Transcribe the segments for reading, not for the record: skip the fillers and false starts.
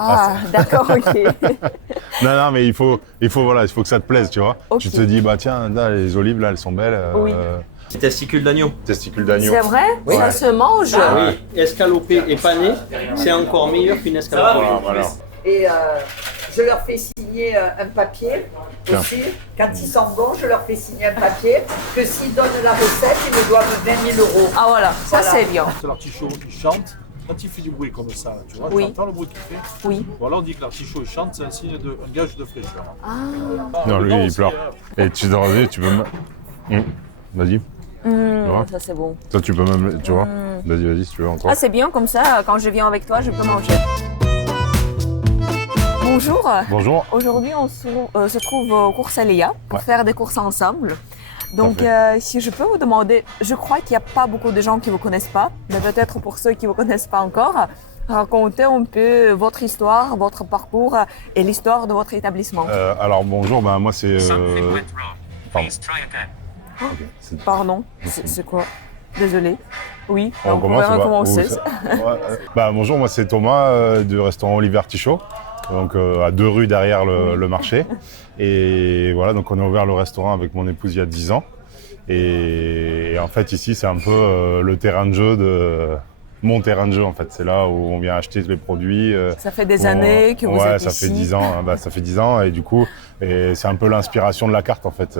Ah, d'accord, ok. Non, mais il faut que ça te plaise, tu vois. Okay. Tu te dis, bah tiens, là, les olives, là, elles sont belles. Oui. C'est testicules d'agneau. Testicules d'agneau. C'est vrai? Oui. Ça se mange? Ah oui, escalopé et pané, c'est encore meilleur qu'une escalopée. Voilà. Et je leur fais signer un papier aussi. Quand ils sont bons, je leur fais signer un papier que s'ils donnent la recette, ils me doivent 20 000 €. Ah voilà, ça c'est bien. L'artichaut, il chante. Quand il fait du bruit comme ça, tu vois, Oui. tu entends le bruit qu'il fait. Oui. Voilà, on dit que l'artichaut, il chante, c'est un signe un gage de fraîcheur. Non, lui, il pleure. Et tu peux même... Vas-y. Ça c'est bon. Ça, tu peux même... Tu vois. Vas-y, si tu veux encore. Ah c'est bien, comme ça, quand je viens avec toi, je peux manger. Bonjour. Bonjour. Aujourd'hui, on se trouve au Courses Aléa pour faire des courses ensemble. Donc, si je peux vous demander, je crois qu'il n'y a pas beaucoup de gens qui ne vous connaissent pas, mais peut-être pour ceux qui ne vous connaissent pas encore, racontez un peu votre histoire, votre parcours et l'histoire de votre établissement. Alors, bonjour, bah, moi, c'est... Pardon. Pardon, c'est quoi? Désolé. Oui, On on commence, pourrait recommencer. Bah, bonjour, moi, c'est Thomas du restaurant Olivier Artichaut. Donc à 2 rues derrière le marché. Et voilà, donc on a ouvert le restaurant avec mon épouse il y a 10 ans. Et en fait ici c'est un peu le terrain de jeu mon terrain de jeu en fait. C'est là où on vient acheter les produits. Ça fait des années que vous êtes ici. Ouais, ça fait 10 ans. Bah, ça fait 10 ans et du coup c'est un peu l'inspiration de la carte en fait.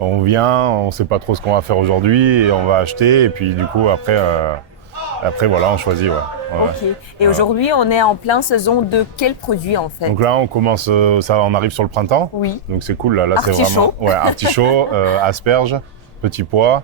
On vient, on sait pas trop ce qu'on va faire aujourd'hui et on va acheter et puis du coup après voilà, on choisit. Ok. Et aujourd'hui, on est en plein saison de quel produit en fait? Donc là, on commence, on arrive sur le printemps. Oui. Donc c'est cool. Là, c'est Artichaut. vraiment artichaut, asperges, petits pois,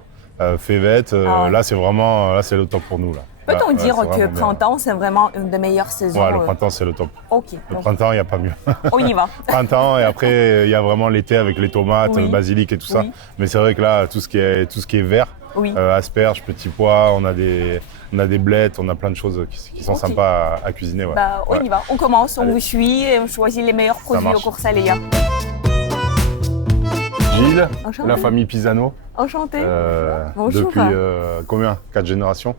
févette. Là, c'est vraiment, là, c'est le top pour nous là. Peut-on dire c'est que vraiment printemps, c'est vraiment une des meilleures saisons? Ouais, le printemps, c'est le top. Ok. Le Donc, printemps, il n'y a pas mieux. on y va. Printemps et après, il y a vraiment l'été avec les tomates, Oui. le basilic et tout ça. Oui. Mais c'est vrai que là, tout ce qui est vert, Oui. asperges, petits pois, on a des blettes, on a plein de choses qui sont sympas à cuisiner. Ouais. Bah, on y va. On commence, on Allez. vous suit et on choisit les meilleurs produits marche. au Courses Aléa. Gilles, Enchanté. la famille Pisano. Enchanté. Bonjour. Depuis combien? 4 générations?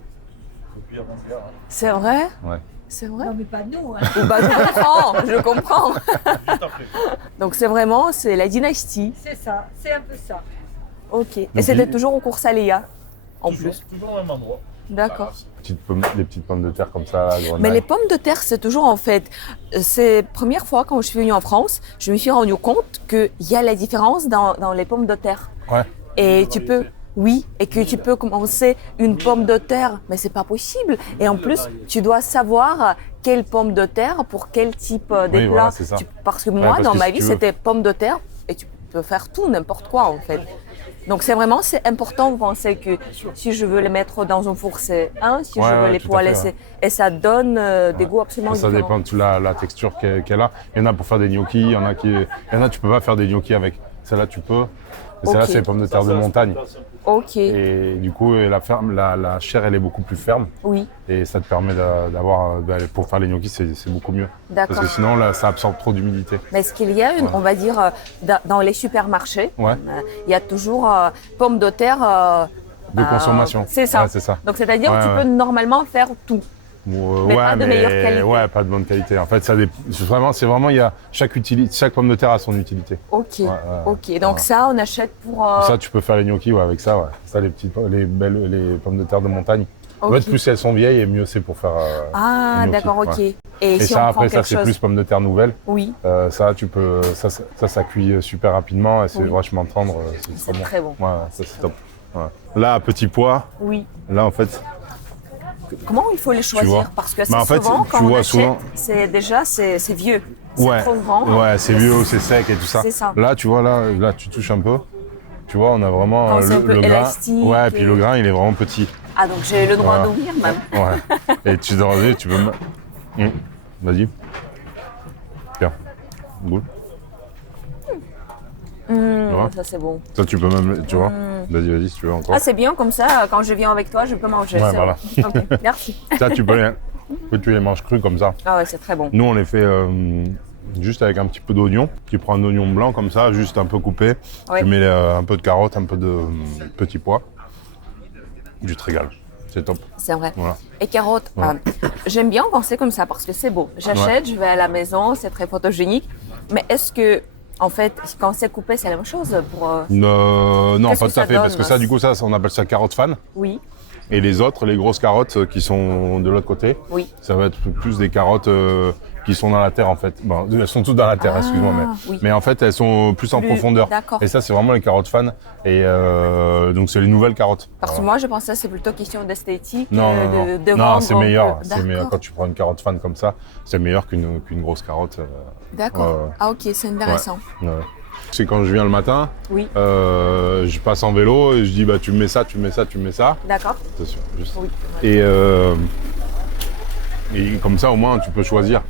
C'est vrai? Ouais. C'est vrai? Non, mais pas nous. Hein. Bah, je comprends. Donc c'est la dynastie. C'est ça, c'est un peu ça. Ok. Et c'était toujours au Courses Aléa, en plus. Toujours au même endroit. D'accord. Des petites pommes de terre comme ça, à Grenade. Mais les pommes de terre, c'est toujours en fait, c'est la première fois quand je suis venue en France, je me suis rendu compte qu'il y a la différence dans les pommes de terre. Ouais. Et tu peux, oui, et que tu peux commencer une pomme de terre, mais c'est pas possible. Et en plus, tu dois savoir quelle pomme de terre pour quel type de Oui, plat. voilà, c'est ça. Parce que moi, parce dans que ma si vie, tu veux- c'était pomme de terre et tu peux faire tout, n'importe quoi en fait. Donc c'est important, vous pensez que si je veux les mettre dans un four, c'est un, si je veux les tout à poêler, fait, c'est... Et ça donne des goûts absolument Ça différents. dépend de la texture qu'elle a. Il y en a pour faire des gnocchis, il y en a tu peux pas faire des gnocchis avec. Celle-là, tu peux. Mais celle-là, Ok. c'est les pommes de terre de montagne. Ok, Et du coup, la chair, elle est beaucoup plus ferme. oui, Et ça te permet d'avoir, pour faire les gnocchis, c'est beaucoup mieux. d'accord. Parce que sinon, là, ça absorbe trop d'humidité. Mais est-ce qu'il y a on va dire, dans les supermarchés, Ouais. il y a toujours pommes de terre De consommation. C'est ça. Ouais, c'est ça. Donc c'est-à-dire Ouais, que tu ouais. peux normalement faire tout. Mais pas de meilleure qualité. Ouais, pas de bonne qualité. En fait, il y a chaque pomme de terre a son utilité. Ok, ouais. ok. Donc ça, on achète pour... Ça, tu peux faire les gnocchis avec ça. Ouais. Ça, les pommes de terre de montagne. En Ok. fait, plus elles sont vieilles et mieux c'est pour faire. Ah, les gnocchis, d'accord, ok. ouais. Et Et si ça, on prend après, ça, quelque c'est chose... plus pommes de terre nouvelles. Oui, Ça cuit super rapidement et c'est Oui. vachement tendre. c'est très bon. Ouais, ça, c'est top. Ouais. Là, petit pois, Oui. là, en fait, Comment il faut les choisir? vois. Parce que c'est Bah, en fait, souvent, tu quand on vois achète, souvent- c'est vieux. C'est ouais, trop grand. ouais, c'est vieux, c'est sec et tout ça. C'est ça. Là, tu vois, là, tu touches un peu. Tu vois, on a vraiment Quand c'est un peu le grain. élastique Ouais, et- puis le grain, il est vraiment petit. Ah, donc j'ai le droit Voilà. d'ouvrir même. Ouais. Et tu peux. Vas-y. Tiens. Boule. vois. Ça, c'est bon. Ça, tu peux même. Tu vois. Vas-y, si tu veux encore. Ah, c'est bien, comme ça, quand je viens avec toi, je peux manger. Ouais, c'est voilà. bon. Ok, merci. Ça, tu les manges crus comme ça. Ah ouais, c'est très bon. Nous, on les fait juste avec un petit peu d'oignon. Tu prends un oignon blanc comme ça, juste un peu coupé. Ouais. Tu mets un peu de carottes, un peu de petits pois. Tu te régales. c'est top. C'est vrai. Voilà. Et carottes, Ouais. j'aime bien quand c'est comme ça parce que c'est beau. J'achète, je vais à la maison, c'est très photogénique. Mais est-ce que, en fait, quand c'est coupé, c'est la même chose pour... Non, Qu'est-ce pas que tout à ça fait, donne, parce que ça, du coup, ça, on appelle ça carotte fan. Oui, Et les autres, les grosses carottes qui sont de l'autre côté, oui. ça va être plus des carottes qui sont dans la terre en fait. Bon, elles sont toutes dans la terre, Ah, excuse-moi, oui. mais en fait elles sont plus en Plus- profondeur. d'accord. Et ça, c'est vraiment les carottes fan. Et donc c'est les nouvelles carottes. Parce que Voilà. moi, je pensais que c'est plutôt question d'esthétique, Non, de non, vendre c'est un meilleur. peu. C'est meilleur D'accord. quand tu prends une carotte fan comme ça. C'est meilleur qu'une grosse carotte. D'accord. Ouais. Ah ok, c'est intéressant. Ouais. C'est quand je viens le matin, Oui, je passe en vélo et je dis bah tu me mets ça, tu me mets ça, tu me mets ça. d'accord. C'est sûr. Juste. Oui. Et comme ça au moins tu peux choisir.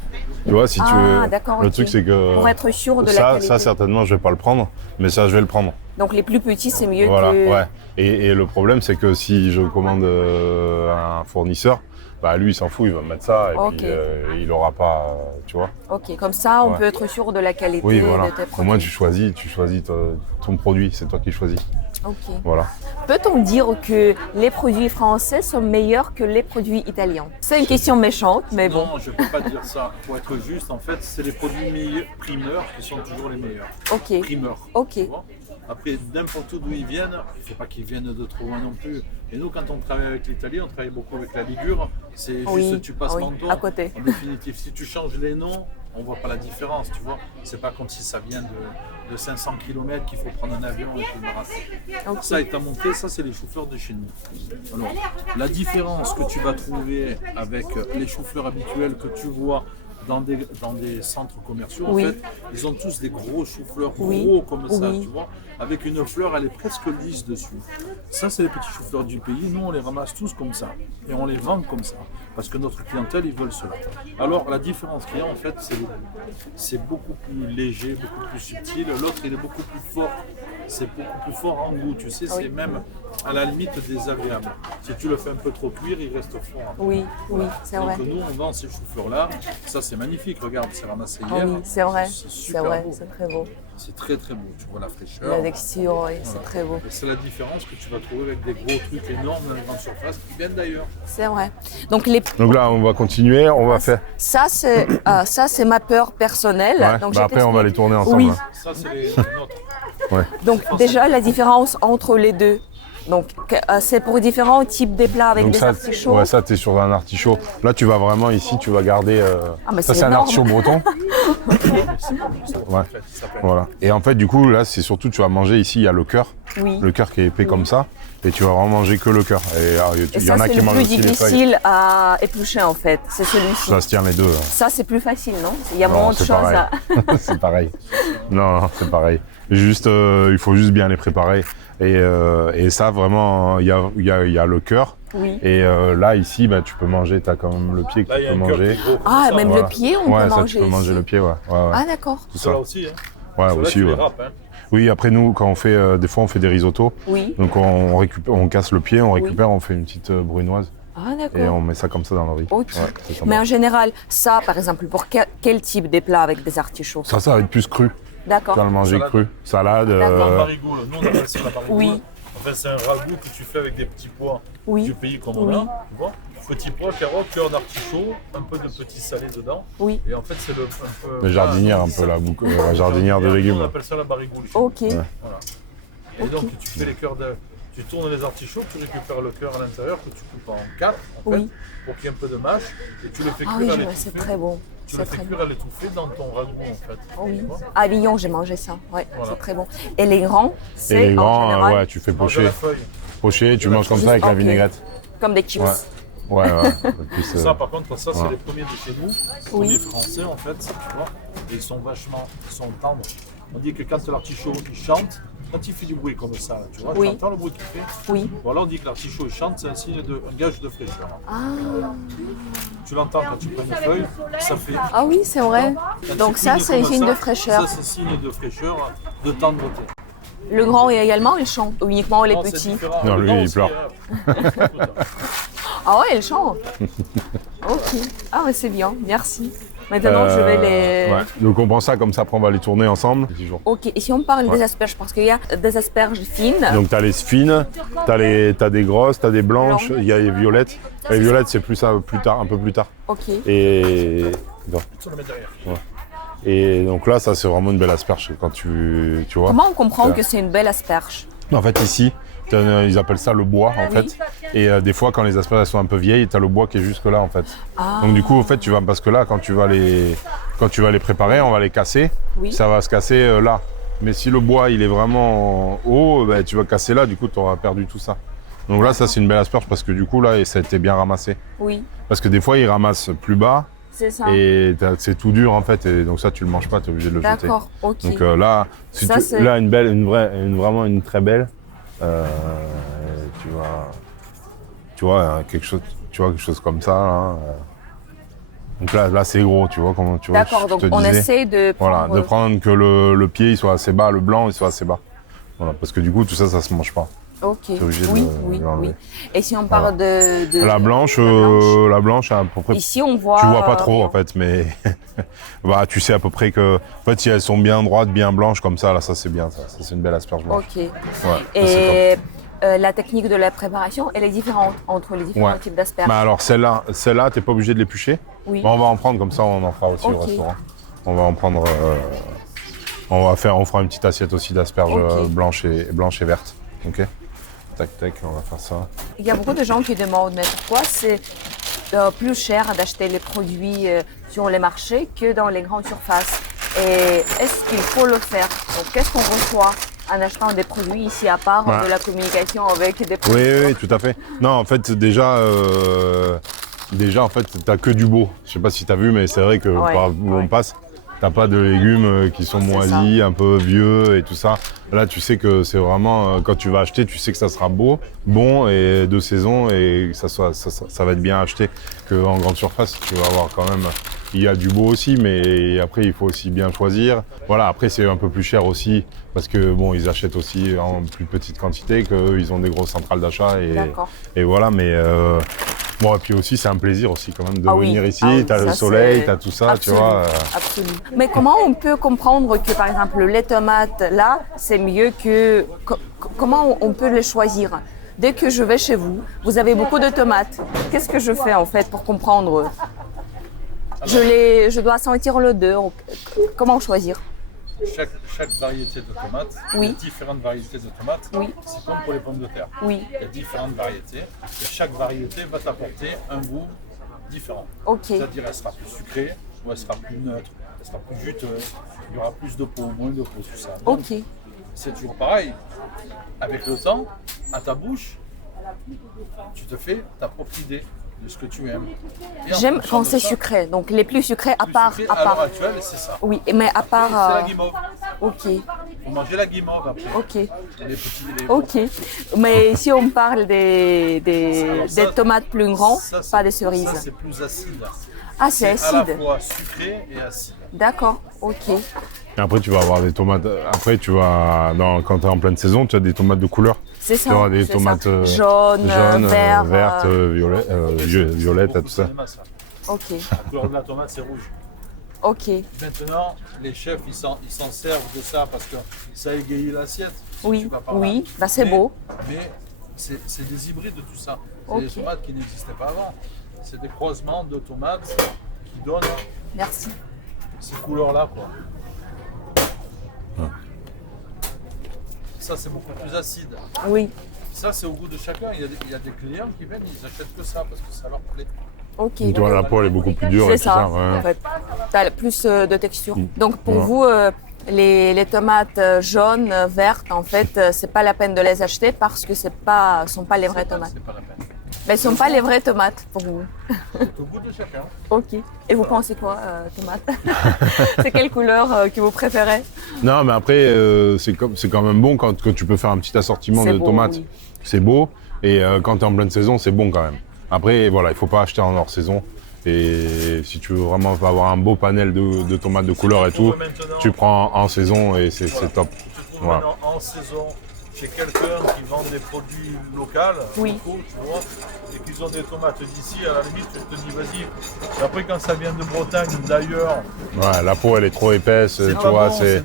Tu vois, si tu Ah, veux. d'accord, Le ok. truc c'est que Pour être sûr de la ça, qualité. ça certainement je vais pas le prendre, mais ça je vais le prendre. Donc les plus petits, c'est mieux Voilà, que... ouais. Et le problème c'est que si je commande un fournisseur, bah lui il s'en fout, il va me mettre ça et Ok. puis il aura pas, tu vois. Ok, comme ça, on Ouais. peut être sûr de la qualité Oui, voilà. de tes Au produits. moins tu choisis ton produit, c'est toi qui choisis. Ok. Voilà. Peut-on dire que les produits français sont meilleurs que les produits italiens? C'est une question méchante, mais bon. Non, je ne peux pas dire ça. Pour être juste, en fait, c'est les produits primeurs qui sont toujours les meilleurs. Ok. Primeurs. Ok. tu vois. Après, n'importe où ils viennent, il ne faut pas qu'ils viennent de trop loin non plus. Et nous, quand on travaille avec l'Italie, on travaille beaucoup avec la Ligure. C'est Oui, juste, tu passes oui, Menton. à côté. En définitive, si tu changes les noms, on ne voit pas la différence, tu vois. C'est pas comme si ça vient de 500 km qu'il faut prendre un avion et tout le reste. Ok. Ça est à monter, ça c'est les choux-fleurs de chez nous. Alors, la différence que tu vas trouver avec les choux-fleurs habituels que tu vois dans des centres commerciaux, Oui. en fait, ils ont tous des gros choux-fleurs, Oui. gros comme ça, Oui. tu vois, avec une fleur, elle est presque lisse dessus. Ça, c'est les petits choux-fleurs du pays. Nous, on les ramasse tous comme ça et on les vend comme ça parce que notre clientèle, ils veulent cela. Alors, la différence qu'il y a, en fait, c'est beaucoup plus léger, beaucoup plus subtil. L'autre, il est beaucoup plus fort. C'est beaucoup plus fort en goût, tu sais, c'est même à la limite désagréable. Si tu le fais un peu trop cuire, il reste fort. Oui, oui, c'est Donc vrai. nous, on vend ces choux-fleurs-là. Ça, c'est magnifique. Regarde, c'est ramassé Ah hier. oui, c'est vrai. C'est C'est super vrai, beau. c'est très beau. C'est très très beau. Tu vois la fraîcheur. La texture, oui, c'est Voilà. très beau. Et c'est la différence que tu vas trouver avec des gros trucs énormes dans les grandes surfaces qui viennent d'ailleurs. C'est vrai. Donc les... Donc là on va continuer, on va faire. Ça, c'est ma peur personnelle. Ouais, Donc, bah je après on va les t'explique. tourner ensemble. Oui. Ça, c'est les nôtres. Donc déjà, la différence entre les deux. Donc c'est pour différents types de plats avec Donc des ça, artichauts. ouais, ça t'es sur un artichaut. Là tu vas vraiment ici, tu vas garder. Ah, mais ça c'est c'est un énorme. artichaut breton. Ouais. En fait, ça s'appelle. Voilà. Et en fait du coup là c'est surtout tu vas manger ici il y a le cœur, Oui. le cœur qui est épais comme ça, et tu vas vraiment manger que le cœur. Et alors, Et il y ça, en a c'est qui le mangent plus aussi les feuilles. difficile à éplucher en fait. C'est celui-ci. Ça se tient les deux. Hein. Ça, c'est plus facile, non? Il y a Non, moins de c'est choses pareil. à... C'est pareil. Non, c'est pareil. Juste, il faut juste bien les préparer. Et ça, vraiment, il y a le cœur. Oui. Et là, ici, bah, tu peux manger. Tu as quand même le pied que Là, il y tu a peux un cœur manger. qui est gros comme Ah, ça. même Voilà. le pied, on Ouais, peut ça, manger tu peux manger ici. le pied, ouais. Ouais. Ah, d'accord. Tout ça. Ceux-là aussi. Hein. Ouais, Ceux-là, aussi, tu les ouais. râpes, hein. Oui, après, nous, quand on fait, des fois, on fait des risottos. Oui. Donc, on récupère, on casse le pied, on récupère, on fait une petite brunoise. Ah, Et d'accord. on met ça comme ça dans le riz. Ok. Ouais, c'est sympa. Mais en général, ça, par exemple, pour quel type de plats avec des artichauts? Ça va être plus cru. Tu D'accord. vas le manger Salade. cru. Salade. D'accord. La barigoule, nous on appelle ça la barigoule. Oui. En fait, c'est un ragoût que tu fais avec des petits pois Oui. du pays comme Oui. on a, tu vois. Petits pois, carottes, cœur d'artichaut, un peu de petits salés dedans. Oui. Et en fait, c'est un peu. Le jardinière, un peu la jardinière de Nous, légumes. on appelle ça la barigoule. chez nous. Ok. Voilà. Et donc, tu fais les cœurs de. Tu tournes les artichauts, tu récupères le cœur à l'intérieur que tu coupes en 4 en Oui. fait, pour qu'il y ait un peu de mâche et tu le fais Ah cuire oui, à je vois, l'étouffée. c'est très bon. Tu C'est le fais très bon. cuire à l'étouffée dans ton ragoût en fait. Oui. Tu vois. À Lyon, j'ai mangé ça. Ouais, Voilà. c'est très bon. Et les grands, Et c'est les en grands, général ouais, tu fais Mange pocher. la feuille. Pocher, tu manges comme ça avec la Ok. vinaigrette. comme des chips. Ouais. Ouais. Plus, Ça, par contre, ça, c'est ouais. les premiers de chez nous, les Oui. premiers français, en fait, ça, tu vois. Et ils sont tendres. On dit que quand l'artichaut, il chante, quand il fait du bruit comme ça, tu vois, Oui. tu entends le bruit qu'il fait. Oui. Voilà, on dit que l'artichaut, il chante, c'est un gage de fraîcheur. Ah, Tu l'entends quand tu prends une feuille, ça fait. ah oui, c'est vrai. Quand Donc tu ça, cueilles c'est comme signe ça, de fraîcheur. Ça, c'est signe de fraîcheur, de tendreté. Le grand également, il chante. Ou uniquement les Non, c'est petits. différent. Non, Le lui, grand il aussi, pleure. hein. Ah ouais, il chante. Ok. Ah ouais, c'est bien. Merci. Maintenant, je vais les... Ouais. Donc on prend ça comme ça, après on va les tourner ensemble. Ok, et si on parle des asperges, parce qu'il y a des asperges fines. Donc tu as les fines, tu as des grosses, tu as des blanches, il y a les violettes. Les violettes, c'est plus ça, plus tard, un peu plus tard. Ok. Et... Non. Sur le mettre derrière. Ouais. Et donc là, ça c'est vraiment une belle asperge quand tu vois. Comment on comprend que c'est une belle asperge? En fait, ici, ils appellent ça le bois en fait. Et des fois, quand les asperges elles sont un peu vieilles, tu as le bois qui est jusque là en fait. Ah. Donc du coup, en fait, parce que là, quand tu vas les préparer, on va les casser. Oui. Ça va se casser là. Mais si le bois il est vraiment haut, ben, tu vas casser là, du coup, tu auras perdu tout ça. Donc là, ça c'est une belle asperge parce que du coup, là, ça a été bien ramassé. Oui, Parce que des fois, ils ramassent plus bas. c'est ça. Et c'est tout dur en fait, et donc ça tu le manges pas, tu es obligé de le jeter. D'accord, ok. Donc là, si Ça, c'est- là vraiment une très belle, tu vois quelque chose comme ça. Là, Donc là c'est gros, tu vois comment tu vois. D'accord, je donc te on disais. essaie de prendre... Voilà, de prendre que le pied il soit assez bas, le blanc il soit assez bas. Voilà, parce que du coup tout ça se mange pas. Ok, obligé de oui, le- oui, de l'enlever. oui. Et si on parle de... La blanche, la blanche à peu près. Ici, on voit... Tu vois pas trop rien. en fait, mais bah, tu sais à peu près que en fait si elles sont bien droites, bien blanches comme ça, là ça c'est bien, ça c'est une belle asperge blanche. Ok. Ouais, ça, c'est top. Et la technique de la préparation, elle est différente entre les différents Ouais. types d'asperges. Bah alors celle-là, t'es pas obligé de l'éplucher. Oui. Bon, on va en prendre comme ça, on en fera aussi au Ok. restaurant. On va en prendre, on fera une petite assiette aussi d'asperges Ok. blanches et vertes. Ok. Tac tac, on va faire ça. Il y a beaucoup de gens qui demandent mais pourquoi c'est plus cher d'acheter les produits sur les marchés que dans les grandes surfaces. Et est-ce qu'il faut le faire? Donc, qu'est-ce qu'on reçoit en achetant des produits ici à part Ouais. de la communication avec des produits? Oui, tout à fait. Non, en fait, déjà, en fait, t'as que du beau. Je sais pas si t'as vu, mais c'est vrai que Ouais, par où ouais. on passe, t'as pas de légumes qui sont C'est moisis, un peu vieux et tout ça. Là, tu sais que c'est vraiment, quand tu vas acheter, tu sais que ça sera beau, bon et de saison et que ça va être bien acheté. Qu'en grande surface, tu vas avoir quand même, il y a du beau aussi, mais après, il faut aussi bien choisir. Voilà, après, c'est un peu plus cher aussi parce que bon, ils achètent aussi en plus petite quantité, qu'eux, ils ont des grosses centrales d'achat D'accord. et voilà, mais bon, et puis aussi, c'est un plaisir aussi quand même de Ah oui, venir ici, ah oui, t'as le ça, soleil, c'est t'as tout ça, absolument, tu vois. Absolument. Mais comment on peut comprendre que, par exemple, les tomates, là, c'est mieux que... Comment on peut les choisir? Dès que je vais chez vous, vous avez beaucoup de tomates. Qu'est-ce que je fais, en fait, pour comprendre? Je dois sentir l'odeur. Comment choisir? Chaque variété de tomates, Oui. il y a différentes variétés de tomates. Oui. C'est comme pour les pommes de terre. Oui. Il y a différentes variétés et chaque variété va t'apporter un goût différent. Ok. C'est-à-dire elle sera plus sucrée ou elle sera plus neutre, elle sera plus juteuse, il y aura plus de peau, moins de peau, tout ça. Donc, Ok. c'est toujours pareil. Avec le temps, à ta bouche, tu te fais ta propre idée de ce que tu aimes. Et en J'aime fonction quand de c'est ça, sucré. Donc, les plus sucrés à plus part. sucré, À à l'heure part. actuelle, c'est ça. Oui, mais à C'est part. la guimauve. Ok. Faut manger la guimauve après. Ok. Les petits, Ok. Mais si on parle des Alors ça, tomates plus grandes, ça, c'est- pas des Ça, cerises. c'est plus acide. Ah, c'est À la acide. fois sucré et acide. D'accord. Ok. Et après, tu vas avoir des tomates. Après, quand tu es en pleine saison, tu as des tomates de couleur. C'est ça. Tu auras des c'est tomates ça. Jaunes, verts. vertes, violettes, et tout ça. Ok. La couleur de la tomate, c'est rouge. Ok. Maintenant, les chefs, ils s'en servent de ça parce que ça égayit l'assiette. si Oui. tu vas par là. Oui. Bah, c'est Mais- beau. Mais c'est des hybrides de tout ça. C'est Ok. des tomates qui n'existaient pas avant. C'est des croisements de tomates qui donnent Merci. ces couleurs-là, quoi. Ça, c'est beaucoup plus acide. Oui. Ça, c'est au goût de chacun. Il y a des clients qui viennent, ils achètent que ça parce que ça leur plaît. Ok. Tu vois, la peau, elle est beaucoup plus dure C'est et tout ça. ça. Ouais. En fait, t'as plus de texture. Donc pour Ouais. vous, les tomates jaunes, vertes, en fait, c'est pas la peine de les acheter parce que sont pas les vraies tomates. C'est pas la peine. Mais ce sont pas les vraies tomates pour vous. C'est au goût de chacun. Ok. Et vous pensez quoi, tomates? C'est quelle couleur que vous préférez? Non, mais après, c'est quand même bon quand tu peux faire un petit assortiment C'est de beau, tomates. oui. C'est beau. Et quand tu es en pleine saison, c'est bon quand même. Après, voilà, il faut pas acheter en hors saison. Et si tu veux vraiment avoir un beau panel de tomates de couleur et tout, Maintenant, tu prends en saison et c'est top. Tu te trouves Voilà. maintenant en saison chez quelqu'un qui vend des produits locaux, Oui. locaux, tu vois, et qu'ils ont des tomates d'ici, à la limite, je te dis vas-y. Et après, quand ça vient de Bretagne ou d'ailleurs, Ouais, la peau elle est trop épaisse, tu pas vois, bon, c'est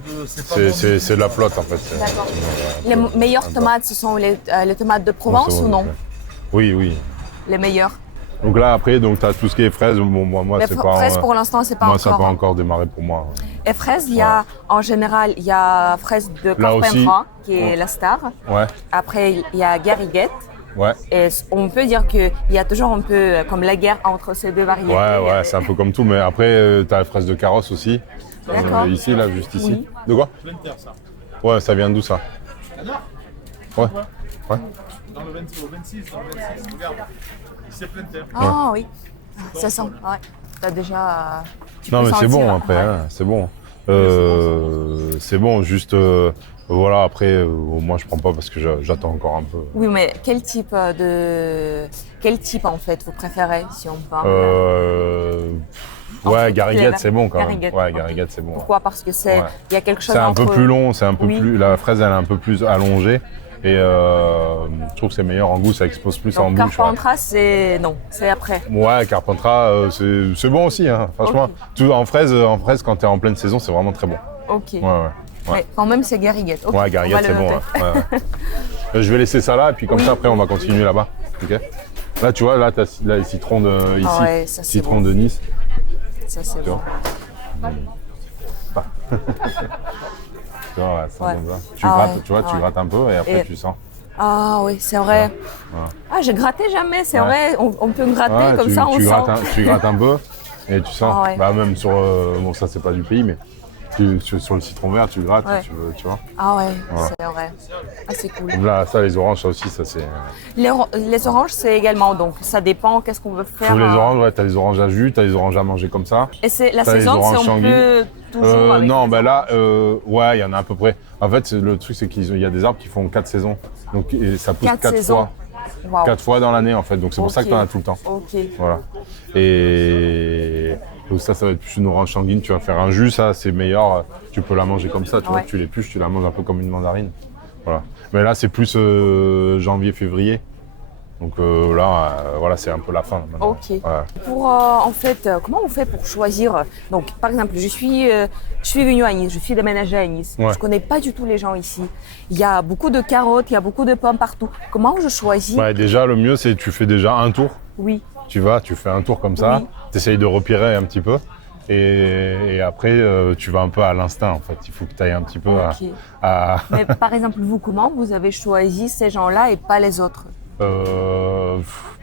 pas bon. c'est de la flotte en fait. D'accord. Les meilleures tomates, ce sont les tomates de Provence ou non? Oui, oui. Les meilleures. Donc là après, donc tu as tout ce qui est fraises. Bon, moi Les c'est pas. fraises, pour l'instant, c'est pas moi, encore. ça n'a pas encore démarré pour moi. Et fraises, il y a, en général, il y a fraises de Là aussi. Carpentras, qui est la star. Ouais, Après, il y a Garriguette. ouais. Et on peut dire qu'il y a toujours un peu comme la guerre entre ces deux variétés. Ouais, c'est un peu comme tout, mais après, tu as la fraise de carrosse aussi. D'accord. Ici, là, juste ici. Oui. De quoi? Plein de terre, ça. Ouais, ça vient d'où ça? Ouais. Ouais. Dans le 26, au 26, regarde. C'est plein de terre. Ah oui, ça sent. Ouais. T'as déjà. Tu Non, peux mais c'est sentir, bon après, ouais. hein, c'est bon. C'est bon, juste. Voilà, après, moi je prends pas parce que j'attends encore un peu. Oui, mais quel type en fait vous préférez si on parle? Ouais, fait, Garriguette, c'est bon quand même. Garriguette, Ouais, ok. Garriguette, c'est bon. Pourquoi? Parce que c'est, Ouais. il y a quelque chose C'est un peu entre. plus long, c'est un peu Oui. plus. La fraise, elle est un peu plus allongée. Et je trouve que c'est meilleur en goût, ça expose plus en Donc bouche. Ouais. Carpentras, c'est non, c'est après. Ouais, Carpentras, c'est bon aussi, hein, franchement. Ok. Tout, en fraise, quand t'es en pleine saison, c'est vraiment très bon. Ok. Ouais, ouais. Mais quand même, c'est Garriguette. Ok, Ouais, on va Garriguette, le c'est bon. noter. Ouais, ouais. Je vais laisser ça là, et puis comme Oui. ça, après, on va continuer là-bas. Ok. Là, tu vois, là, tu as les citrons de, ici, Ah ouais, ça, c'est citrons bon. de Nice. Ça c'est Tu bon. vois. Tu vois, ouais, ça Ouais. donne ça. Tu Ah grattes, ouais, tu vois, tu ouais. grattes un peu, et après, Et- tu sens. Ah oui, c'est vrai. Ah, j'ai gratté jamais, c'est Ouais. vrai. On peut gratter Ouais, comme ça, on tu sent. grattes un peu, et tu sens. Ah ouais. Bah, même sur, bon, ça, c'est pas du pays, mais sur le citron vert, tu grattes, Ouais. tu vois. Ah ouais, Ouais. c'est vrai. Ah, c'est cool. Donc là, ça, les oranges, ça aussi, ça, c'est. Les oranges, c'est également, donc ça dépend qu'est-ce qu'on veut faire. Pour les oranges, ouais, t'as les oranges à jus, t'as les oranges à manger comme ça. Et c'est la T'as les saison, oranges c'est un sanguines. peu toujours avec Non, les bah là, oranges. ouais, il y en a à peu près. En fait, le truc, c'est qu'il y a des arbres qui font 4 saisons. Donc, et ça pousse 4 4 saisons. fois. Waouh. 4 fois dans l'année, en fait. Donc, c'est pour ça que Ok. t'en as tout le temps. Ok. Voilà. Et donc, ça va être plus une orange sanguine. Tu vas faire un jus, ça, c'est meilleur. Tu peux la manger comme ça, tu vois. Ouais. Tu l'épluches, tu la manges un peu comme une mandarine. Voilà. Mais là, c'est plus janvier, février. Donc là, voilà, c'est un peu la fin. Maintenant. Ok. Ouais. Pour en fait, comment on fait pour choisir? Donc, par exemple, je suis venue à Nice, je suis déménagée à Nice. Ouais. Je connais pas du tout les gens ici. Il y a beaucoup de carottes, il y a beaucoup de pommes partout. Comment je choisis? Ouais, déjà, le mieux, c'est tu fais déjà un tour. Oui. Tu vas, tu fais un tour comme ça, Oui. tu essayes de repérer un petit peu. Et après, tu vas un peu à l'instinct, en fait. Il faut que tu ailles un petit peu Ok. Mais par exemple, vous, comment vous avez choisi ces gens-là et pas les autres?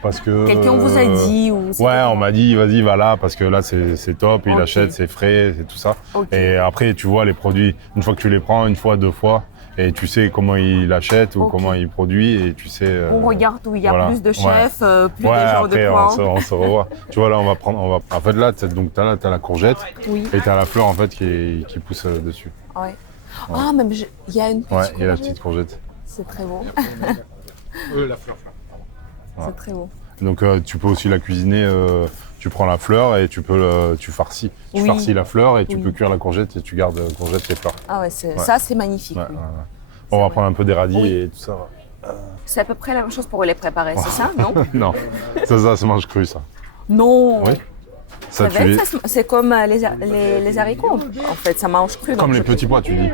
Parce que... Quelqu'un vous a dit ou c'était Ouais, on comment? m'a dit, vas-y, va là, parce que là, c'est top, il Ok. achète, c'est frais, c'est tout ça. Ok. Et après, tu vois les produits, une fois que tu les prends, une fois, deux fois, et tu sais comment il achète ou Ok. comment il produit, et tu sais... On regarde où il y a voilà. plus de Ouais. chefs, plus Ouais, de gens après, de on coin. se revoit. Tu vois, là, on va prendre... En fait, là, t'as la courgette, Oui. et t'as la fleur, en fait, qui pousse dessus. Ouais. Ah, même il y a une petite Ouais, il y a la courgette. petite courgette. C'est très beau. La fleur. C'est très beau. Donc tu peux aussi la cuisiner, tu prends la fleur et tu farcis. Tu Oui. farcis la fleur et tu Oui. peux cuire la courgette et tu gardes la courgette et fleurs. Ah ouais, ça c'est magnifique. Ouais, oui. ouais, ouais. On va prendre un peu des radis Oui. et tout ça. C'est à peu près la même chose pour les préparer, c'est ça, non? Non, ça se mange cru, ça. Non. Oui. Ça, C'est vrai que c'est comme les haricots, en fait, ça mange cru. Comme donc les je- petits pois, tu dis.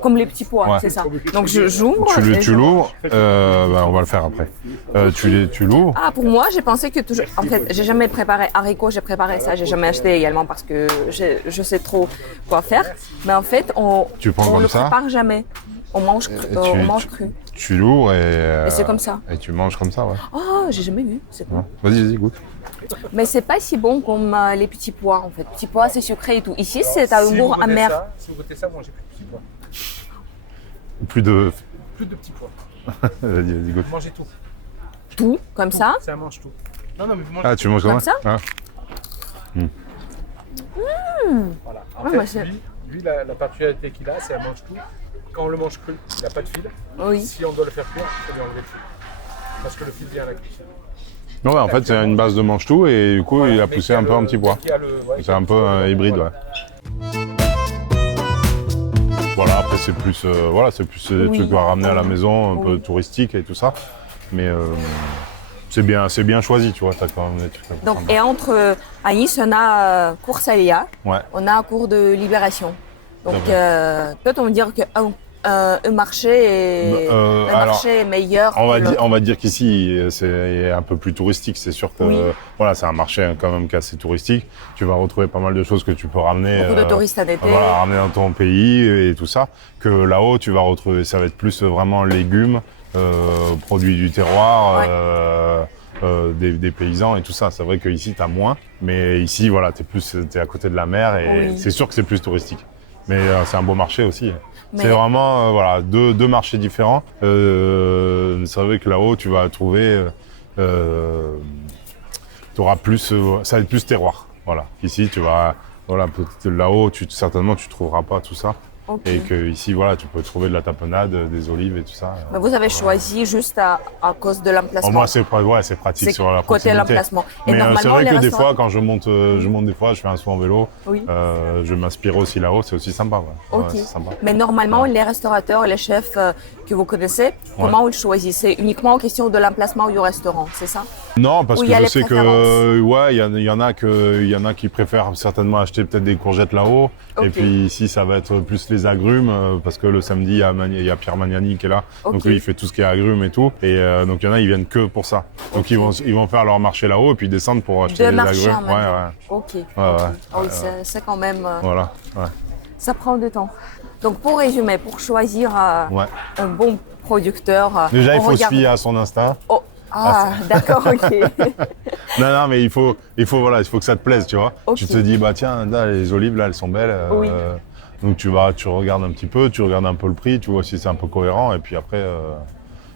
Comme les petits pois, Ouais. c'est ça. Donc j'ouvre. Tu et je- l'ouvres, on va le faire après. Tu l'ouvres. Ah, pour moi, j'ai pensé que toujours. En fait, j'ai jamais préparé haricots, j'ai préparé ça, j'ai jamais acheté également parce que je sais trop quoi faire. Mais en fait, Tu prends on comme le ça. prépare jamais. On mange cru. Et On mange cru. Tu l'ouvres et Et c'est comme ça. Et tu manges comme ça, ouais. Oh, j'ai jamais vu. C'est cool. Ouais. Vas-y, goûte. Mais c'est pas si bon comme les petits pois en fait. Petits pois, c'est sucré et tout. Ici, c'est un goût amer. Si vous goûtez ça, mangez plus de petits pois. Plus de. Plus de petits pois. Vas-y, goûte. Mangez tout. Tout, comme ça. Ça mange tout. Non, mais vous mangez Ah, tu manges Comme ça ça Voilà. En Ouais, fait, moi, c'est- lui, la particularité qu'il a, c'est qu'il mange tout. Quand on le mange cru, il n'a pas de fil. Oui. Si on doit le faire cuire, il faut lui enlever le fil. Parce que le fil vient à la cuisson. Non, ouais, en fait, c'est une base de mange-tout et du coup, il a poussé un peu un petit pois. C'est un peu hybride, ouais. Voilà, après c'est plus, c'est plus des Oui. trucs à ramener à la maison, un peu Oui. touristique et tout ça. Mais c'est bien choisi, tu vois, t'as quand même des trucs à Donc, prendre. et entre à Nice, on a Cours Saléa, Ouais. on a Cours de Libération. Donc, D'accord. peut-on dire qu'un marché est meilleur On que l'autre? va dire qu'ici, c'est un peu plus touristique. C'est sûr que Oui. voilà, c'est un marché quand même qui est assez touristique. Tu vas retrouver pas mal de choses que tu peux ramener. Beaucoup de touristes en été. Voilà, ramener dans ton pays et tout ça. Que là-haut, tu vas retrouver, ça va être plus vraiment légumes, produits du terroir, des paysans et tout ça. C'est vrai qu'ici, tu as moins. Mais ici, voilà, t'es à côté de la mer et Oui. c'est sûr que c'est plus touristique. Mais c'est un beau marché aussi. Mais- C'est vraiment voilà, deux marchés différents. C'est vrai que là-haut, tu vas trouver, t'auras plus, ça va être plus terroir. Voilà. Ici, tu vas, voilà, là-haut, certainement, tu trouveras pas tout ça. Ok. Et que ici, voilà, tu peux trouver de la tapenade, des olives et tout ça. Mais vous avez choisi juste à cause de l'emplacement. Moi, c'est pratique C'est sur la côté proximité. l'emplacement. Et Mais normalement, c'est vrai les que des restaurants- fois, quand je monte des fois, je fais un saut en vélo. Oui. Je m'inspire aussi là-haut, c'est aussi sympa. Ouais. Ok. Ouais, c'est sympa. Mais normalement, les restaurateurs, les chefs que vous connaissez, comment ils choisissent? C'est uniquement en question de l'emplacement du restaurant, c'est ça? Non, parce Où que il y a je les sais que préférences. ouais, il y en a qui préfèrent certainement acheter peut-être des courgettes là-haut. Ok. Et puis ici, ça va être plus les agrumes parce que le samedi, il y a Pierre Magnani qui est là. Ok. Donc lui, il fait tout ce qui est agrumes et tout. Et donc il y en a, ils viennent que pour ça. Donc ils vont faire leur marché là-haut et puis descendre pour acheter Deux les marchés agrumes. en même Ouais, temps. ouais. Ok. Ouais, ok. ouais. Ah oui, c'est quand même. Voilà. Ouais. Ça prend du temps. Donc pour résumer, pour choisir Ouais. un bon producteur, Déjà, il on faut se regarde- fier à son instinct. Oh. Ah, d'accord, ok. Non, mais il faut que ça te plaise, tu vois. Ok. Tu te dis, bah tiens, là, les olives, là, elles sont belles. Oui. Donc tu regardes un petit peu, tu regardes un peu le prix, tu vois si c'est un peu cohérent. Et puis après,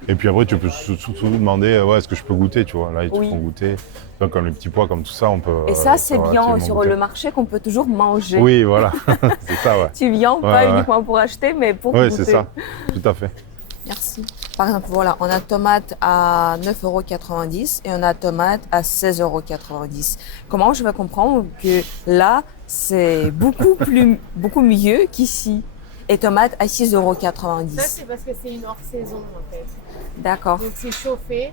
tu peux surtout demander, est-ce que je peux goûter, tu vois. Là, ils te Oui. font goûter. Tu vois, comme les petits pois, comme tout ça, on peut. Et ça, c'est bien relativement sur goûter. le marché qu'on peut toujours manger. Oui, voilà. C'est ça, ouais. Tu viens pas Ouais, ouais. uniquement pour acheter, mais pour Oui, goûter. c'est ça. Tout à fait. Merci. Par exemple, voilà, on a tomate à 9,90 € et on a tomate à 16,90 €. Comment je vais comprendre que là, c'est beaucoup mieux qu'ici? Et tomate à 6,90 Ça, €. c'est parce que c'est une hors-saison, en fait. D'accord, Donc, c'est chauffé.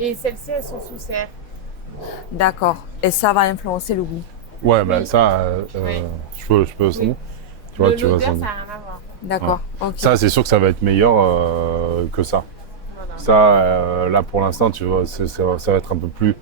Et celles-ci, elles sont sous serre. d'accord. Et ça va influencer le goût. Ouais, ben Oui. ça, Oui. je peux sans Oui. doute. Tu vois, tu vas L'odeur, sans ça doute. n'a rien à voir. D'accord, ok. Ça, c'est sûr que ça va être meilleur que ça. Voilà. Ça, là, pour l'instant, tu vois, ça va être un peu plus.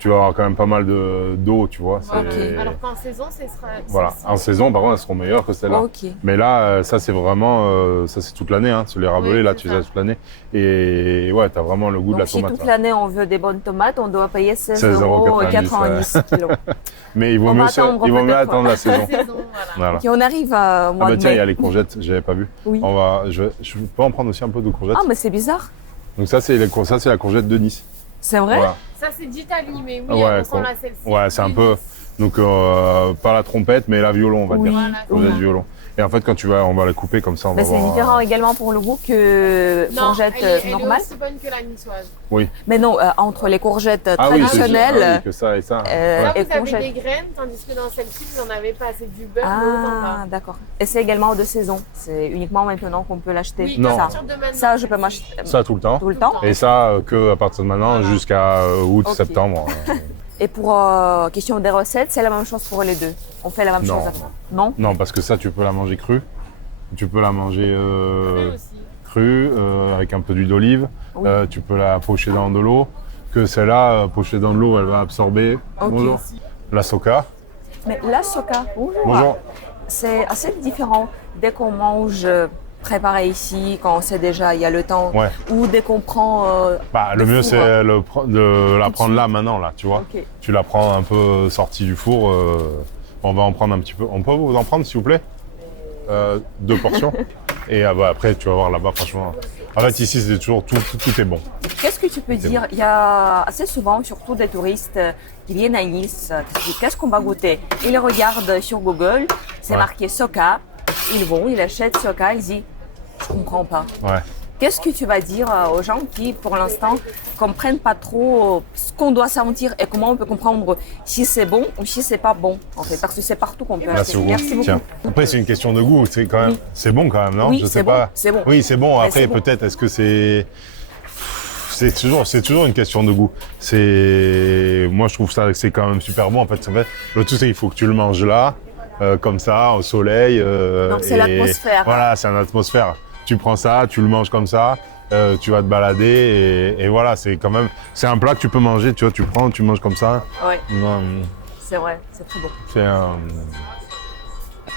Tu vas avoir quand même pas mal d'eau, tu vois. Voilà. c'est- Alors qu'en saison, ce sera. Voilà. celle-ci. En saison, par contre, elles seront meilleures que celles-là. Ok. Mais là, ça, c'est vraiment. Ça, c'est toute l'année. Hein. Sur les rabelais, Oui, là, c'est tu ça. les as toute l'année. Et ouais, t'as vraiment le goût de la Donc si tomate. toute là. l'année on veut des bonnes tomates, on doit payer 16,90 16,90 kg. Mais il vaut On mieux, va attendre peut-être, attendre la saison. Saison, voilà. Voilà. Ok, on arrive au Ah mois bah de tiens, il y a mai. les courgettes, j'avais pas vu. Oui. Je peux en prendre aussi un peu de courgettes. Ah, mais c'est bizarre. Donc ça, c'est la courgette de Nice. C'est vrai? Voilà. Ça, c'est d'Italie, mais oui, Ah ouais, on sent la celle-ci. Ouais, c'est un peu. Donc, pas la trompette, mais la violon, on va Oui. dire. Voilà, Courgette oui. violon. Et en fait, on va la couper comme ça, on Mais va c'est voir. différent également pour le goût que Non, courgette elle est normale. aussi bonne que la niçoise. Mais non, entre les courgettes Ah oui, c'est sûr. traditionnelles. Ah oui, que ça et ça. Euh, Ouais. Là, et vous avez courgettes. des graines, tandis que dans celle-ci, vous n'en avez pas. C'est du beurre, mais autant Ah, pas. d'accord. Et c'est également de saison. C'est uniquement maintenant qu'on peut l'acheter. Oui, Non. à Ça, partir de maintenant. ça je peux celle-ci. m'acheter Ça tout le temps. tout le temps. Et ça, que à partir de maintenant Voilà. jusqu'à août, Ok. septembre. Et pour question des recettes, c'est la même chose pour les deux. On fait la même Non. chose. Non? Non, parce que ça, tu peux la manger crue. Tu peux la manger Crue aussi. crue, avec un peu d'huile d'olive. Oui. Tu peux la pocher dans de l'eau. Que celle-là, pochée dans de l'eau, elle va absorber. Ok. Bonjour. La soca. Mais la soca, bonjour. Bonjour. C'est assez différent dès qu'on mange préparé ici, quand on sait déjà, il y a le temps, Ouais. ou dès qu'on prend. Bah, le du mieux, four. c'est de la Tout de prendre là, suite. maintenant, là, tu vois. Ok. Tu la prends un peu sortie du four. On va en prendre un petit peu. On peut vous en prendre, s'il vous plaît 2 portions. Et bah, après, tu vas voir là-bas, franchement. En fait, ici, c'est toujours tout est bon. Qu'est-ce que tu peux dire? Il y a assez souvent, surtout des touristes qui viennent à Nice, qui se disent qu'est-ce qu'on va goûter? Ils regardent sur Google, c'est Ouais. marqué Soca. Ils vont, ils achètent Soca, ils disent je comprends pas. Ouais. Qu'est-ce que tu vas dire aux gens qui, pour l'instant, comprennent pas trop ce qu'on doit sentir et comment on peut comprendre si c'est bon ou si c'est pas bon, en fait, parce que c'est partout qu'on peut acheter. Merci beaucoup. Tiens. Après, c'est une question de goût. C'est quand même, c'est bon quand même, non? Oui, Je sais c'est bon. pas. C'est bon. Oui, c'est bon. Mais Après, c'est bon. peut-être, est-ce que c'est toujours une question de goût. Moi, je trouve ça que c'est quand même super bon. En fait, le tout, c'est qu'il faut que tu le manges là, comme ça, au soleil. Donc, c'est l'atmosphère. Voilà, c'est l'atmosphère. Tu prends ça, tu le manges comme ça. Tu vas te balader et voilà, c'est un plat que tu peux manger, tu vois, tu prends, tu manges comme ça. Ouais, Non, c'est vrai, c'est très bon.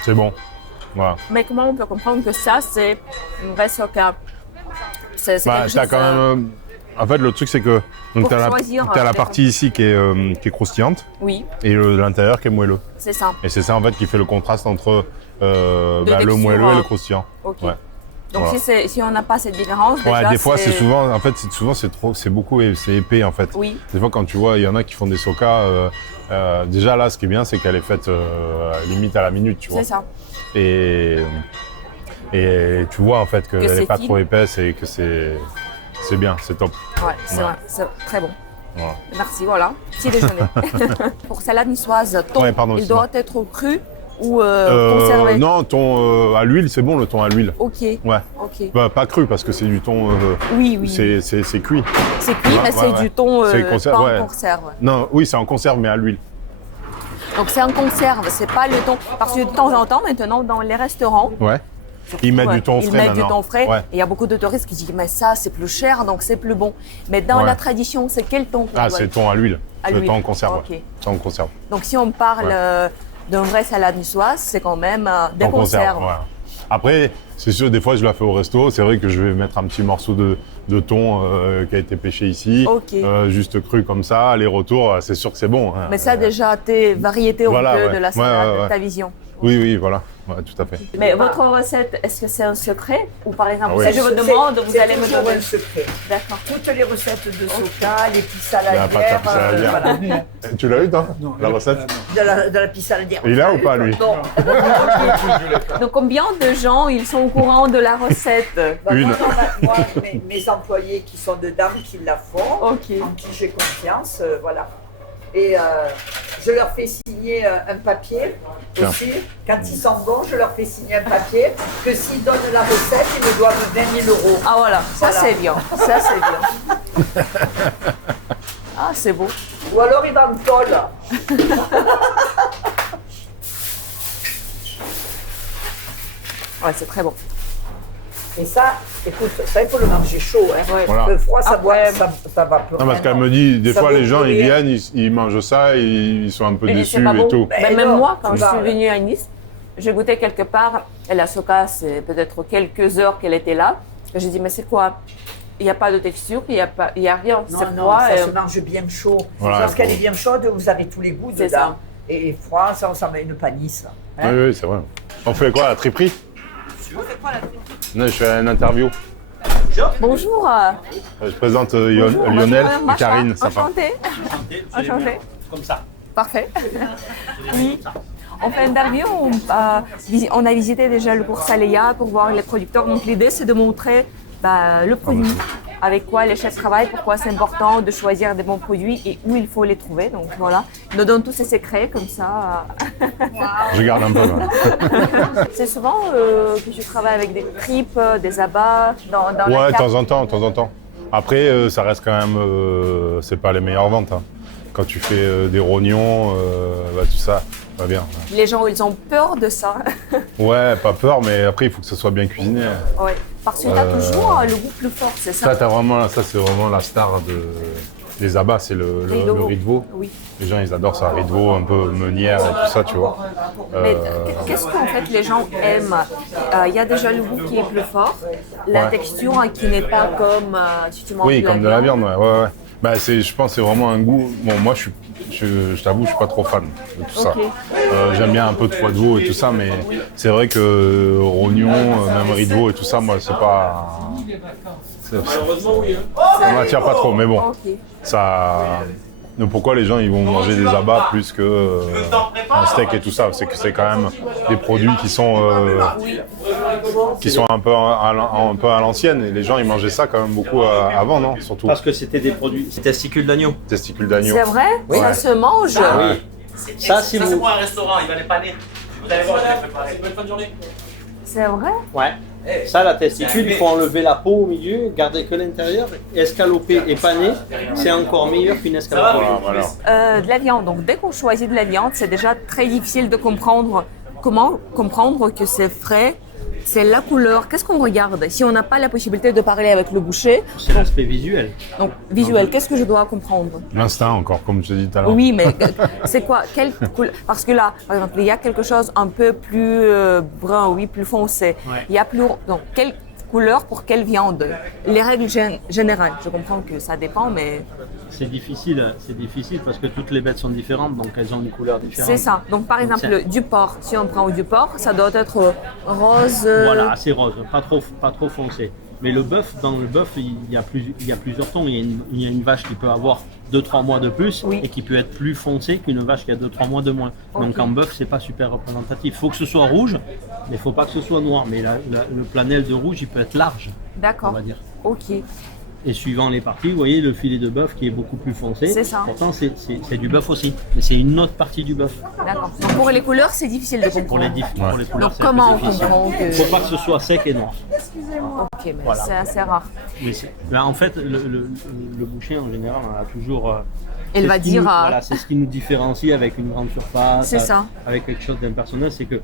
c'est bon, voilà. Mais comment on peut comprendre que ça, c'est une vraie soca? C'est Bah, quelque t'as chose, quand même, en fait, le truc c'est que donc Pour t'as choisir, la les partie ici qui est croustillante Oui, et l'intérieur qui est moelleux. c'est ça. Et c'est ça en fait qui fait le contraste entre le texture, moelleux et le croustillant. Ok. Ouais. Donc Voilà. si on n'a pas cette différence, Ouais, déjà, des fois c'est souvent, en fait, c'est beaucoup, c'est épais en fait. Oui, Des fois, quand tu vois, il y en a qui font des sokas. Déjà là, ce qui est bien, c'est qu'elle est faite limite à la minute, tu vois. c'est ça. Et tu vois en fait qu'elle c'est n'est pas fine. trop épaisse et que c'est bien, c'est top. Ouais, c'est Ouais. vrai, c'est très bon. Voilà. Merci, voilà. Petit déjeuner. Pour salade niçoise, thon, Ouais, pardon, il excuse-moi. doit être cru ou conservé? Non, thon à l'huile, c'est bon le thon à l'huile. Ok, Ouais. ok. Bah, pas cru parce que c'est du thon. Oui, oui. C'est cuit. C'est cuit, mais Ouais, c'est ouais. du thon C'est pas conserve, ouais. en conserve. Non, oui, c'est en conserve mais à l'huile. Donc c'est en conserve, c'est pas le thon. Parce que de temps en temps, maintenant, dans les restaurants, Ouais. Ils mettent ouais, du thon frais ils mettent maintenant. du thon frais. Ouais. Et il y a beaucoup de touristes qui disent mais ça c'est plus cher donc c'est plus bon. Mais dans Ouais. la tradition, c'est quel thon qu'on Ah, doit- c'est thon à l'huile. À Le l'huile. thon en conserve. Ok. Ouais. Thon en conserve. Donc si on parle Ouais. d'un vrai salade niçoise, c'est quand même des En conserves. ouais. Après, c'est sûr, des fois, je la fais au resto. C'est vrai que je vais mettre un petit morceau de thon qui a été pêché ici, Ok. juste cru comme ça. Les retours, c'est sûr que c'est bon. Hein. Mais ça déjà, tes variétés Voilà, un peu ouais. de la salade, Ouais, ouais, de ouais. ta vision. Oui, oui, voilà. Ouais, tout à fait. Mais votre recette, est-ce que c'est un secret? Ou par exemple, Ah oui. si je vous demande, vous allez me toujours donner... un secret. D'accord. Toutes les recettes de soca, les Il n'y a pas de pissaladières, saladière. Tu l'as eu, toi, la recette de la pissaladière. Il a ou pas, lui Non. Donc combien de gens ils sont au courant de la recette? Bah, Une. moi, mes employés qui sont dedans, qui la font, Ok. en qui j'ai confiance, voilà. Et je leur fais signer un papier Tiens. aussi. Quand ils sont bons, je leur fais signer un papier que s'ils donnent la recette, ils me doivent 20 000 euros. Ah voilà, ça Voilà. c'est bien, ça c'est bien. Ah c'est beau. Ou alors ils en collent. Ouais, c'est très bon. Et ça, écoute, ça il faut le manger chaud. Hein. Ouais. Voilà. Le froid, ça, Après, ça va plus. Non, parce qu'elle me dit, des Ça fois, veut les gens, ils dire- viennent, ils mangent ça, et ils sont un peu Et déçus c'est pas et bon. tout. Mais même non, moi, quand tu je suis parles. venue à Nice, j'ai goûté quelque part, et la soca, c'est peut-être quelques heures qu'elle était là. Et j'ai dit, mais c'est quoi? Il n'y a pas de texture, il n'y a rien. Non, C'est non, froid. ça et- se mange bien chaud. Voilà, Parce qu'elle faut- est bien chaude, vous avez tous les goûts C'est dedans. ça. Et froid, ça met une panisse. Hein. Oui, oui, c'est vrai. On fait quoi, la triperie Non, je fais une interview. Bonjour. Je présente Bonjour, Lionel bonjour, et Macha. Karine, sa femme. Enchantée. Enchantée. Comme ça. Parfait. Oui. On fait une interview, on a visité déjà le cours Saléa pour voir les producteurs. Donc l'idée c'est de montrer le produit, avec quoi les chefs travaillent, pourquoi c'est important de choisir des bons produits et où il faut les trouver. Donc voilà, ils nous donnent tous ces secrets comme ça. Je garde un peu. Ouais, C'est souvent que tu travailles avec des tripes, des abats dans la Ouais, de carte. temps en temps, de temps en temps. Après, ça reste quand même, c'est pas les meilleures ventes. Hein. Quand tu fais des rognons, tout ça va bien. Les gens, ils ont peur de ça. Ouais, pas peur, mais après, il faut que ça soit bien cuisiné. Ouais. Parce que tu as toujours le goût plus fort, c'est ça? Ça, c'est vraiment la star des abats, c'est le riz de veau. Oui. Les gens, ils adorent ça, riz de veau, un peu meunière et tout ça, tu vois. Mais qu'est-ce qu'en fait les gens aiment? Il y a déjà le goût qui est plus fort, la Ouais. texture qui n'est pas comme si tu manges Oui, comme de la viande, ouais. ouais. Bah, je pense que c'est vraiment un goût. Bon, moi, je t'avoue, je suis pas trop fan de tout ça. Ok. J'aime bien un peu de foie de veau et tout ça, mais c'est vrai que rognon, même riz de veau et tout ça, moi, c'est pas. Malheureusement, oui. Ça m'attire pas trop, mais bon, Ok. ça Donc pourquoi les gens ils vont manger des abats plus que un steak et tout ça? C'est que c'est quand même des produits qui sont un peu à l'ancienne. Et les gens ils mangeaient ça quand même beaucoup avant, non? Surtout Parce que c'était des produits, c'est testicules d'agneau. testicules d'agneau. C'est vrai? Ça se mange? Oui. Ça, si c'est vous... pour un restaurant, il va les paner. Vous allez voir, je vais préparer. Bonne fin de journée. C'est vrai? Ouais. Ça, la testicule, il faut enlever la peau au milieu, garder que l'intérieur. Escaloper et paner, c'est encore meilleur qu'une escalope. Voilà. De la viande. Donc, dès qu'on choisit de la viande, c'est déjà très difficile de comprendre comment comprendre que c'est frais. C'est la couleur. Qu'est-ce qu'on regarde? Si on n'a pas la possibilité de parler avec le boucher, C'est l'aspect visuel. donc visuel, qu'est-ce que je dois comprendre? L'instinct encore, comme je te dis tout à l'heure. Oui, mais c'est quoi? Quelle couleur? Parce que là, par exemple, il y a quelque chose un peu plus brun, oui, plus foncé. Ouais. Il y a plus. Donc, quelle couleur pour quelle viande? Les règles générales. Je comprends que ça dépend, mais C'est difficile parce que toutes les bêtes sont différentes, donc elles ont une couleur différente. c'est ça. Donc, par exemple, du porc, si on prend du porc, ça doit être rose. Voilà, assez rose, pas trop foncé. Mais le bœuf, dans le bœuf, il y a plusieurs tons. Il y a une vache qui peut avoir 2-3 mois de plus Oui. et qui peut être plus foncée qu'une vache qui a 2-3 mois de moins. Donc en bœuf, c'est pas super représentatif. Il faut que ce soit rouge, mais il faut pas que ce soit noir. Mais le planel de rouge, il peut être large, on D'accord. va dire. Ok. Et suivant les parties, vous voyez le filet de bœuf qui est beaucoup plus foncé. C'est ça. Pourtant, c'est du bœuf aussi, mais c'est une autre partie du bœuf. D'accord. Donc, pour les couleurs, c'est difficile de comprendre. Pour les couleurs, Donc, c'est comment on plus difficile. comprend que. Il ne faut pas que ce soit sec et noir. Ok, mais Voilà. c'est assez rare. Ben, en fait, le boucher, en général, on a toujours... Elle c'est va ce qui dire, nous- Voilà, c'est ce qui nous différencie avec une grande surface, C'est ça. avec quelque chose d'impersonnel, c'est que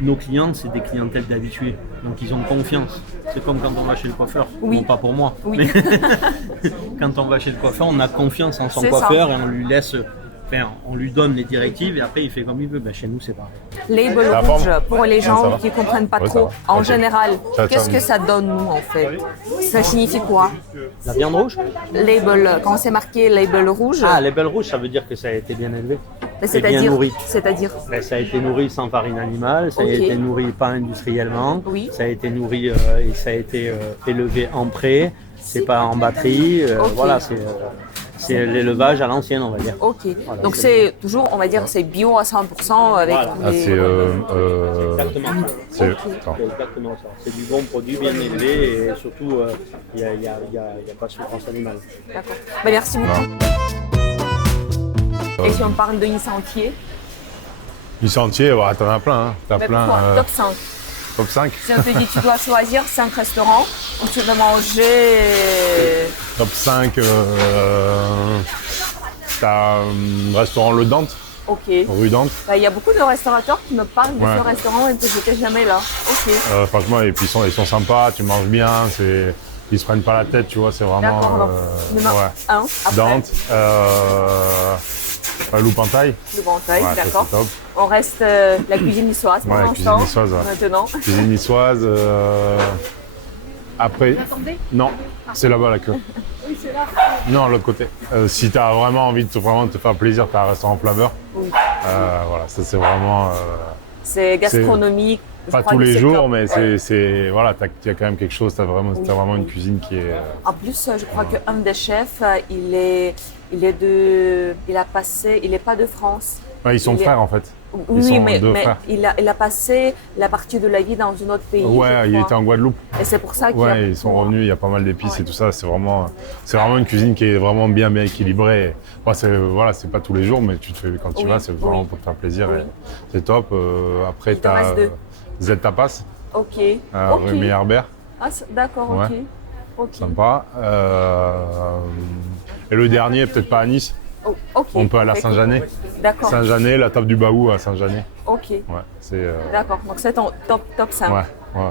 nos clients, c'est des clientèles d'habitués. Donc, ils ont confiance. C'est comme quand on va chez le coiffeur. Oui. Non, pas pour moi. Oui. Mais quand on va chez le coiffeur, on a confiance en son C'est coiffeur ça. et on lui laisse... Enfin, on lui donne les directives et après, il fait comme il veut. Ben, chez nous, c'est pareil. Label La rouge, forme pour les Ça gens va qui ne comprennent pas Ouais, ça trop, va. en Ok. général, Ça, qu'est-ce ça- que ça donne, nous, en fait? Ça signifie quoi? La viande rouge? Label, quand c'est marqué label rouge, Ah, les belles rouges, ça veut dire que ça a été bien élevé. mais et bien c'est-à-dire, nourri. c'est-à-dire, Ça a été nourri sans farine animale, ça Ok. a été nourri pas industriellement, Oui. ça a été nourri et ça a été élevé en pré, c'est pas en batterie, Ok. voilà, c'est l'élevage à l'ancienne, on va dire. ok. Voilà, Donc c'est c'est toujours, on va dire, c'est bio à 100% avec Voilà. tous Ah, les... c'est Exactement ça. c'est- Ok. attends. C'est exactement ça. C'est du bon produit, bien élevé et surtout, il n'y a pas de souffrance animale. D'accord. Ben, merci beaucoup. Et si on parle de Nice entier, Du sentier, ouais, t'en as plein. Hein. T'as ben, plein. pourquoi top 5. Top 5. Si on te dit tu dois choisir 5 restaurants où tu veux manger... Top 5. T'as restaurant Le Dante, Ok. rue Dante. Ben, il y a beaucoup de restaurateurs qui me parlent de Ouais. ce restaurant et que j'étais jamais là. Ok. Franchement, et puis ils sont sympas, tu manges bien, ils se prennent pas la tête, tu vois, c'est vraiment. D'accord. Donc, numéro ouais. 1, après, Dante, Loupantaille. le Bantail, Ouais, ça, d'accord. c'est top. On reste la cuisine niçoise pour Ouais, l'instant. cuisine niçoise, ouais. Maintenant. Cuisine niçoise. Après. Non, c'est là-bas la queue. Oui, c'est là. Non, l'autre côté. Si tu as vraiment envie de vraiment te faire plaisir, tu as un restaurant Flaveur. Oui. Voilà, ça c'est vraiment. C'est gastronomique. je Pas crois tous que les c'est jours, top. mais Ouais. c'est voilà, il y a quand même quelque chose. T'as vraiment une cuisine qui est. En plus, je crois qu'un des chefs, il est pas de France. Ouais, ils sont Il est- frères en fait. Oui, sont mais deux frères. il a passé la partie de la vie dans un autre pays. Ouais, je il crois. était en Guadeloupe. Et c'est pour ça qu'il Ouais, ils sont revenus. Il y a pas mal d'épices Ouais. et tout ça. C'est vraiment une cuisine qui est vraiment bien équilibrée. Moi, c'est pas tous les jours, mais quand tu Oui, vas, c'est vraiment oui. pour te faire plaisir. Oui. Et c'est top. Après, Il t'en t'as reste deux. Z Tapas, Ok. rue Meyer-Herbert. Ah, d'accord, ok. Ouais. Ok. Sympa. Et le dernier, peut-être pas à Nice. Oh, ok. On peut aller à Saint-Janet. D'accord. Saint-Janet, la table du Baou à Saint-Janet. Ok. Ouais, c'est. D'accord. Donc c'est ton top 5. Ouais, ouais.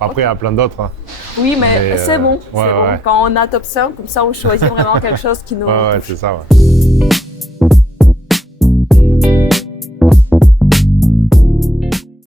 Après, il y a plein d'autres. Hein. Oui, mais Mais, c'est bon. ouais, c'est bon. ouais. Quand on a top 5, comme ça, on choisit vraiment quelque chose qui nous Ouais, touche. c'est ça. Ouais.